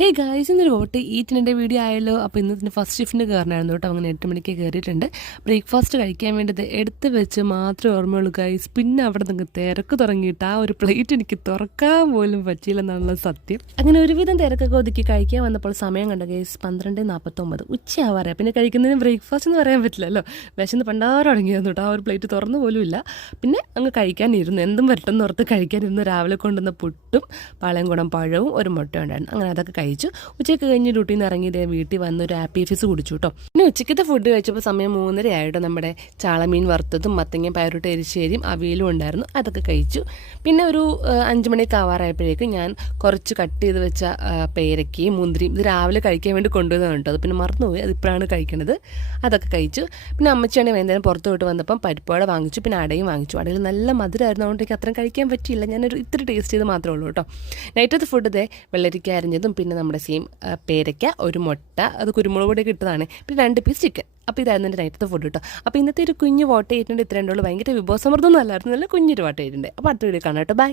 Hey guys, ഇന്നൊരു vote ഈറ്റിൻ്റെ video ആയല്ലോ. അപ്പോൾ ഇന്നത്തെ ഫസ്റ്റ് ഷിഫ്റ്റിന് കയറണമായിരുന്നു കേട്ടോ. അങ്ങനെ 8 മണിക്ക് കയറിയിട്ടുണ്ട്. ബ്രേക്ക്ഫാസ്റ്റ് കഴിക്കാൻ വേണ്ടത് എടുത്ത് വെച്ച് മാത്രമേ ഓർമ്മയുള്ളൂ ഗായ്സ്. പിന്നെ അവിടെ നിന്ന് തിരക്ക് തുടങ്ങിയിട്ട് ആ ഒരു പ്ലേറ്റ് എനിക്ക് തുറക്കാൻ പോലും പറ്റിയില്ലെന്നുള്ള സത്യം. അങ്ങനെ ഒരുവിധം തിരക്കൊക്കെ ഒതുക്കി കഴിക്കാൻ വന്നപ്പോൾ സമയം കണ്ട ഗായ്സ് 12:49 ഉച്ചയാവാറേ. പിന്നെ കഴിക്കുന്നതിന് ബ്രേക്ക്ഫാസ്റ്റ് എന്ന് പറയാൻ പറ്റില്ലല്ലോ. വിശന്ന് പണ്ടാരം അടങ്ങിയിരുന്നു കേട്ടോ. ആ ഒരു പ്ലേറ്റ് തുറന്നു പോലും ഇല്ല. പിന്നെ അങ്ങ് കഴിക്കാനിരുന്നു. എന്തും വരട്ടെന്ന് ഓർത്ത് കഴിക്കാനിരുന്നു. രാവിലെ കൊണ്ടുവന്ന പുട്ടും പാളയംകുടം പഴവും ഒരു മുട്ട ഉണ്ടായിരുന്നു. അങ്ങനെ അതൊക്കെ കഴിച്ചു. ഉച്ചയ്ക്ക് കഴിഞ്ഞ് ഡ്യൂട്ടിയിൽ നിന്ന് ഇറങ്ങി വീട്ടിൽ വന്ന് ഒരു ആപ്പി ഫീസ് കുടിച്ചു കേട്ടോ. പിന്നെ ഉച്ചയ്ക്കത്തെ ഫുഡ് കഴിച്ചപ്പോൾ സമയം 3:30 ആയിട്ടോ. നമ്മുടെ ചാളമീൻ വറുത്തതും മത്തങ്ങ പയറുട്ട് എരിശ്ശേരിയും അവിയലും ഉണ്ടായിരുന്നു. അതൊക്കെ കഴിച്ചു. പിന്നെ ഒരു 5 മണിയൊക്കെ ആവാറായപ്പോഴേക്കും ഞാൻ കുറച്ച് കട്ട് ചെയ്ത് വെച്ച പേരയ്ക്കയും മുന്തിരിയും ഇത് രാവിലെ കഴിക്കാൻ വേണ്ടി കൊണ്ടുവന്നതാണ് കേട്ടോ. അത് പിന്നെ മറന്നുപോയി, അതിപ്പോഴാണ് കഴിക്കണത്. അതൊക്കെ കഴിച്ചു. പിന്നെ അമ്മച്ചിയാണെങ്കിൽ വൈകുന്നേരം പുറത്ത് പോയിട്ട് വന്നപ്പം പരിപ്പുവട വാങ്ങിച്ചു. പിന്നെ അടയും വാങ്ങിച്ചു. അടയിൽ നല്ല മധുരമായിരുന്നു. അതുകൊണ്ട് എനിക്ക് അത്രയും കഴിക്കാൻ പറ്റിയില്ല. ഞാനൊരു ഇത്തിരി ടേസ്റ്റ് ചെയ്ത് മാത്രമേ ഉള്ളൂ കേട്ടോ. നൈറ്റത്തെ ഫുഡ് വെള്ളരിക്ക അരിഞ്ഞതും പിന്നെ നമ്മുടെ സെയിം പേരയ്ക്ക, ഒരു മുട്ട, അത് കുരുമുളക് പൊടിയൊക്കെ ഇട്ടതാണ്. പിന്നെ 2 പീസ് ചിക്കൻ. അപ്പോൾ ഇതായിരുന്നു എൻ്റെ നൈറ്റത്തെ ഫുഡ് കേട്ടോ. അപ്പോൾ ഇന്നത്തെ ഒരു കുഞ്ഞ് വോട്ട് ചെയ്തിട്ടുണ്ട്. ഇത്രയും ഉള്ളൂ. ഭയങ്കര വിഭവസമൃദ്ധമൊന്നും അല്ലായിരുന്നു. നല്ല കുഞ്ഞൊരു വോട്ട് ചെയ്തിട്ടുണ്ട്. അപ്പോൾ അടുത്ത വീഡിയോ കാണാം കേട്ടോ. ബൈ.